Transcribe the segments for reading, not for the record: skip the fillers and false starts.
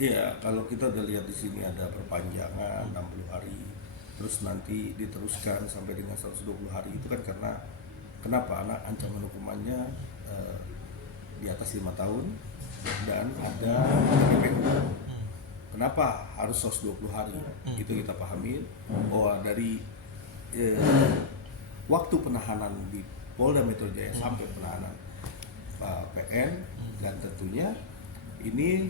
Iya, kalau kita udah lihat di sini ada perpanjangan 60 hari, terus nanti diteruskan sampai dengan 120 hari itu kan karena kenapa? Anak ancaman hukumannya eh, di atas 5 tahun dan ada TPPU. Kenapa harus 120 hari? Itu kita pahami bahwa dari eh, waktu penahanan di Polda Metro Jaya sampai penahanan PN, dan tentunya ini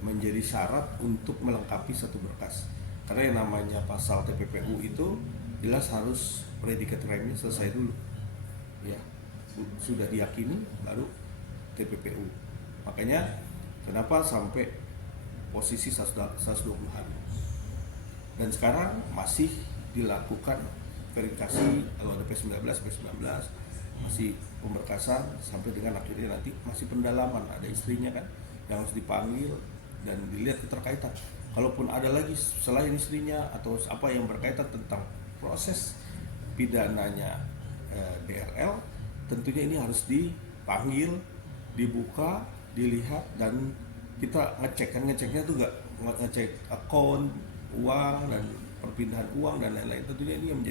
menjadi syarat untuk melengkapi satu berkas. Karena yang namanya pasal TPPU itu jelas harus predikat remnya selesai dulu. Ya, sudah diyakini baru TPPU. Makanya kenapa sampai posisi 120 hari. Dan sekarang masih dilakukan verifikasi kalau ada P19, P19 masih pemberkasan sampai dengan akhirnya nanti masih pendalaman, ada istrinya kan yang harus dipanggil dan dilihat keterkaitan. Kalaupun ada lagi selain istrinya atau apa yang berkaitan tentang proses pidananya DRL, tentunya ini harus dipanggil, dibuka, dilihat, dan kita ngecek. Kan ngeceknya tuh gak ngecek akun, uang, dan perpindahan uang dan lain-lain. Tentunya ini yang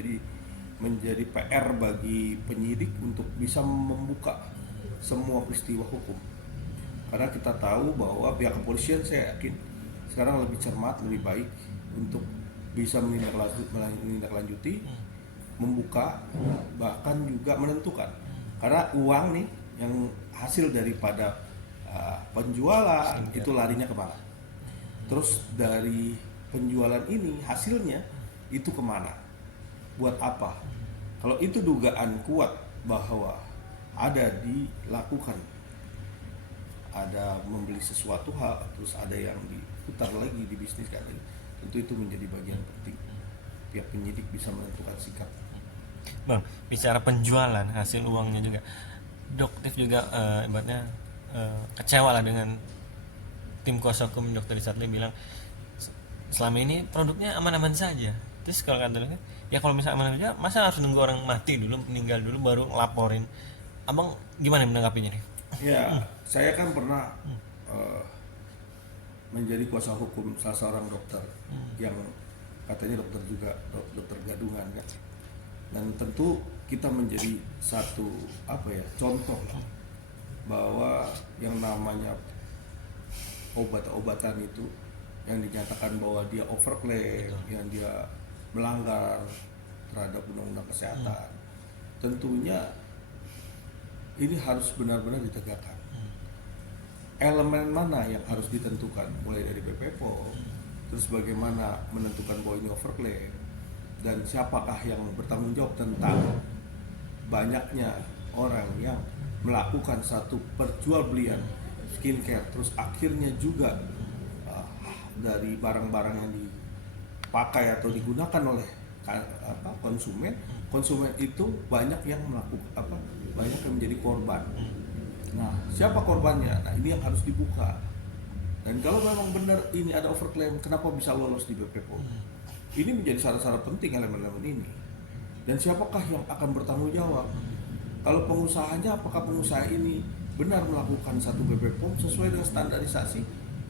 menjadi PR bagi penyidik untuk bisa membuka semua peristiwa hukum. Karena kita tahu bahwa pihak kepolisian, saya yakin sekarang lebih cermat, lebih baik untuk bisa menindaklanjuti, membuka, bahkan juga menentukan. Karena uang nih yang hasil daripada penjualan itu larinya kemana? Terus dari penjualan ini hasilnya itu kemana? Buat apa? Kalau itu dugaan kuat bahwa ada dilakukan, ada membeli sesuatu hal, terus ada yang diputar lagi, dibisniskan lagi, tentu itu menjadi bagian penting pihak penyidik bisa menentukan sikap. Bang, bicara penjualan hasil uangnya juga, Doktif juga ibaratnya kecewa lah dengan tim kuasa hukum Dr. Rizatli bilang selama ini produknya aman-aman saja. Terus kalau kata dia, ya kalau misalnya aman saja, masa harus nunggu orang mati dulu, meninggal dulu baru ngelaporin? Abang gimana menanggapinya nih? Ya, saya kan pernah eh, menjadi kuasa hukum salah seorang dokter yang katanya dokter juga, dokter gadungan kan. Dan tentu kita menjadi satu contoh lah, bahwa yang namanya obat-obatan itu yang dinyatakan bahwa dia overclaim, yang dia melanggar terhadap undang-undang kesehatan, tentunya ini harus benar-benar ditegakkan. Elemen mana yang harus ditentukan, mulai dari BPOM, terus bagaimana menentukan bahwa ini overclaim, dan siapakah yang bertanggung jawab tentang banyaknya orang yang melakukan satu perjualbelian skincare, terus akhirnya juga dari barang-barang yang dipakai atau digunakan oleh konsumen itu banyak yang banyak yang menjadi korban. Nah, siapa korbannya? Nah, ini yang harus dibuka. Dan kalau memang benar ini ada overclaim, kenapa bisa lolos di BPOM? Ini menjadi syarat-syarat penting elemen-elemen ini. Dan siapakah yang akan bertanggung jawab? Kalau pengusahanya, apakah pengusaha ini benar melakukan satu BPOM sesuai dengan standarisasi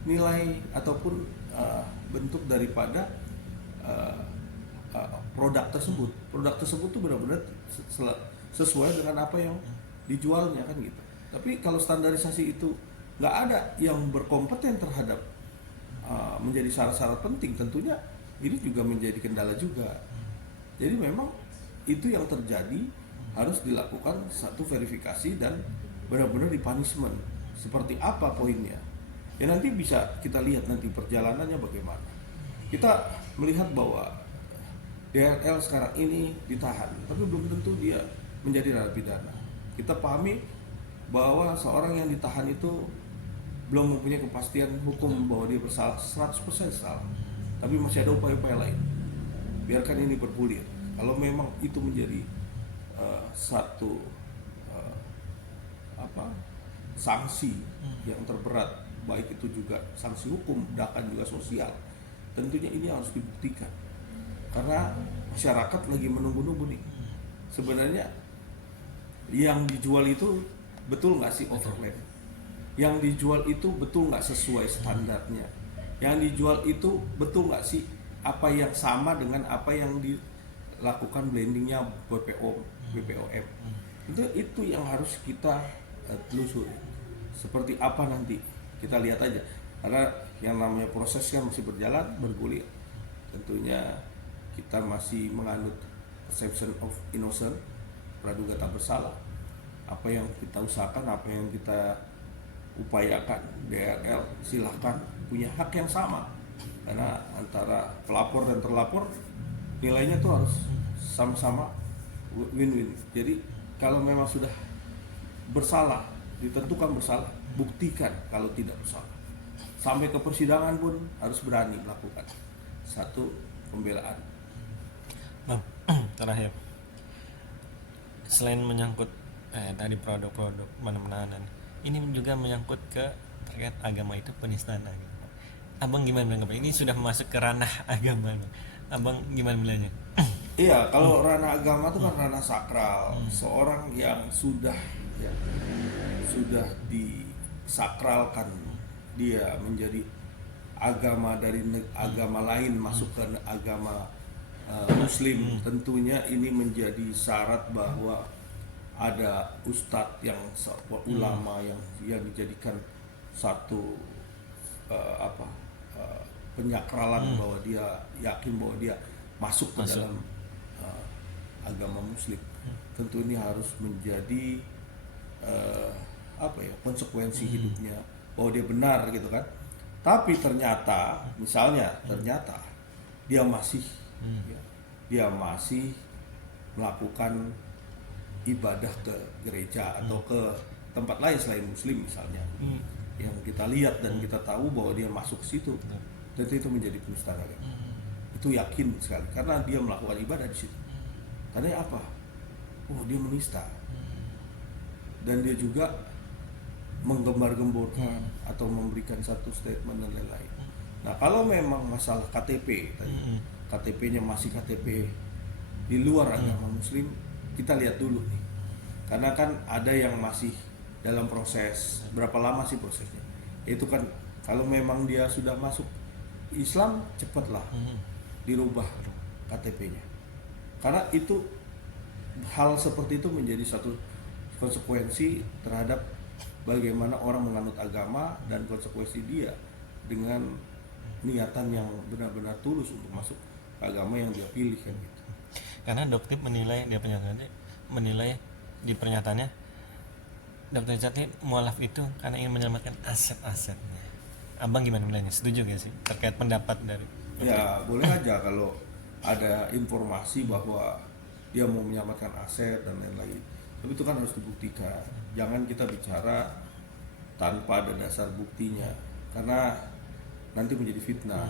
nilai ataupun bentuk daripada produk tersebut? Produk tersebut tuh benar-benar sesuai dengan apa yang dijualnya kan gitu. Tapi kalau standarisasi itu nggak ada yang berkompeten terhadap menjadi syarat-syarat penting, tentunya ini juga menjadi kendala juga. Jadi memang itu yang terjadi, harus dilakukan satu verifikasi dan benar-benar di punishment seperti apa poinnya. Ya nanti bisa kita lihat nanti perjalanannya bagaimana. Kita melihat bahwa DRL sekarang ini ditahan, tapi belum tentu dia menjadi narapidana. Kita pahami bahwa seorang yang ditahan itu belum mempunyai kepastian hukum bahwa dia bersalah 100% salah. Tapi masih ada upaya-upaya lain. Biarkan ini bergulir. Kalau memang itu menjadi satu sanksi yang terberat, baik itu juga sanksi hukum, bahkan juga sosial, tentunya ini harus dibuktikan. Karena masyarakat lagi menunggu-nunggu nih. Sebenarnya yang dijual itu betul nggak sih overclaim? Yang dijual itu betul nggak sesuai standarnya? Yang dijual itu betul nggak sih apa yang sama dengan apa yang dilakukan blendingnya BPOM. Itu yang harus kita telusuri. Seperti apa nanti kita lihat aja. Karena yang namanya proses kan masih berjalan, bergulir. Tentunya kita masih menganut perception of innocent, praduga tak bersalah. Apa yang kita usahakan, apa yang kita upayakan, DRL silahkan punya hak yang sama, karena antara pelapor dan terlapor nilainya tuh harus sama-sama win-win. Jadi kalau memang sudah bersalah, ditentukan bersalah, buktikan kalau tidak bersalah. Sampai ke persidangan pun harus berani melakukan satu pembelaan. Bang, terakhir, selain menyangkut tadi produk-produk penahanan, ini juga menyangkut ke terkait agama itu penistaan agama. Abang gimana menanggapi ini? Sudah masuk ke ranah agama, abang gimana melihatnya? Iya, kalau ranah agama itu kan ranah sakral. Seorang yang sudah disakralkan, dia menjadi agama dari agama lain masuk ke agama Muslim, tentunya ini menjadi syarat bahwa ada ustadz yang ulama yang dijadikan satu penyakralan bahwa dia yakin bahwa dia masuk ke dalam agama Muslim. Tentu ini harus menjadi konsekuensi hidupnya bahwa dia benar gitu kan. Tapi ternyata dia masih melakukan ibadah ke gereja atau ke tempat lain selain Muslim misalnya, yang kita lihat dan kita tahu bahwa dia masuk ke situ, tentu itu menjadi penistaan agama. Itu yakin sekali karena dia melakukan ibadah di situ. Karena apa? Dia menista, dan dia juga menggembar-gemborkan atau memberikan satu statement dan lain-lain. Nah, kalau memang masalah KTP tadi, KTP-nya masih KTP di luar agama Muslim, kita lihat dulu nih. Karena kan ada yang masih dalam proses. Berapa lama sih prosesnya? Itu kan kalau memang dia sudah masuk Islam, cepatlah dirubah KTP-nya. Karena itu hal seperti itu menjadi satu konsekuensi terhadap bagaimana orang menganut agama dan konsekuensi dia dengan niatan yang benar-benar tulus untuk masuk agama yang dia pilih kan gitu. Karena Dokter menilai di pernyataannya Dr. Jati mualaf itu karena ingin menyelamatkan aset-asetnya. Abang gimana melihatnya? Setuju gak sih terkait pendapat dari Ya boleh aja kalau ada informasi bahwa dia mau menyelamatkan aset dan lain-lain, tapi itu kan harus dibuktikan. Jangan kita bicara tanpa ada dasar buktinya, karena nanti menjadi fitnah.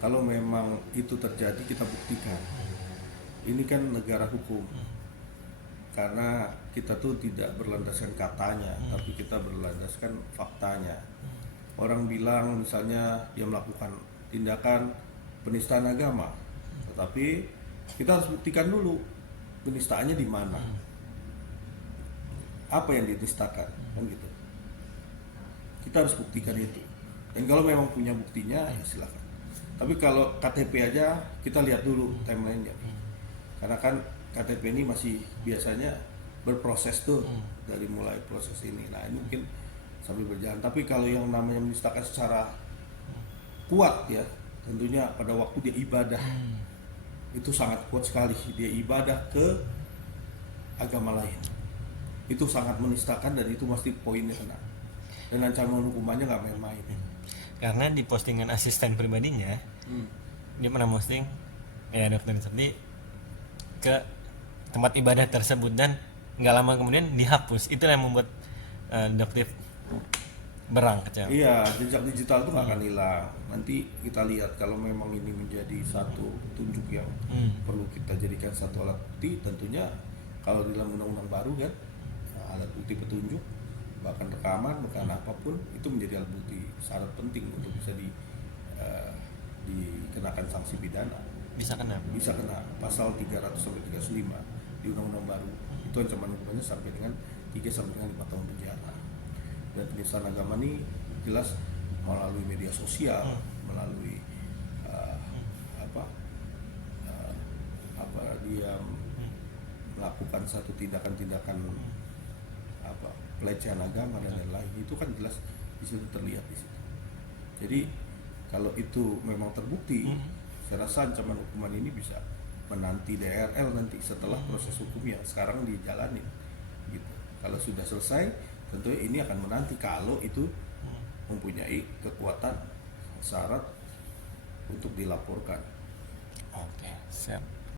Kalau memang itu terjadi, kita buktikan. Ini kan negara hukum, karena kita tuh tidak berlandaskan katanya, tapi kita berlandaskan faktanya. Orang bilang misalnya dia melakukan tindakan penistaan agama, tetapi kita harus buktikan dulu penistaannya di mana, apa yang dinistakan, kan gitu. Kita harus buktikan itu. Dan kalau memang punya buktinya, ya silakan. Tapi kalau KTP aja, kita lihat dulu timeline-nya. Karena kan KTP ini masih biasanya berproses tuh, dari mulai proses ini. Nah, ini mungkin sambil berjalan. Tapi kalau yang namanya menistakan secara kuat ya, tentunya pada waktu dia ibadah, itu sangat kuat sekali. Dia ibadah ke agama lain, itu sangat menistakan, dan itu pasti poinnya kena. Dan ancaman hukumannya nggak main-main. Karena di postingan asisten pribadinya, dia pernah posting ya Dokter Jati ke tempat ibadah tersebut, dan nggak lama kemudian dihapus. Itulah yang membuat Dokter berang kecewa. Iya, jejak digital itu nggak akan hilang. Nanti kita lihat kalau memang ini menjadi satu petunjuk yang perlu kita jadikan satu alat bukti. Tentunya kalau dalam undang-undang baru kan, alat bukti petunjuk, bahkan rekaman, bahkan apapun itu menjadi alat bukti syarat penting untuk bisa dikenakan sanksi pidana. Bisa kena Pasal 300 sampai 305 di undang-undang baru. Itu ancaman hukumannya sampai dengan 3 sampai dengan 5 tahun penjara. Dan penistaan agama ini jelas melalui media sosial, melalui apa dia melakukan satu tindakan-tindakan pelecehan agama dan lain-lain, itu kan jelas di situ terlihat di situ. Jadi kalau itu memang terbukti, saya rasa ancaman hukuman ini bisa menanti DRL nanti setelah proses hukum yang sekarang dijalani gitu. Kalau sudah selesai, tentu ini akan menanti kalau itu mempunyai kekuatan syarat untuk dilaporkan. Oke, siap.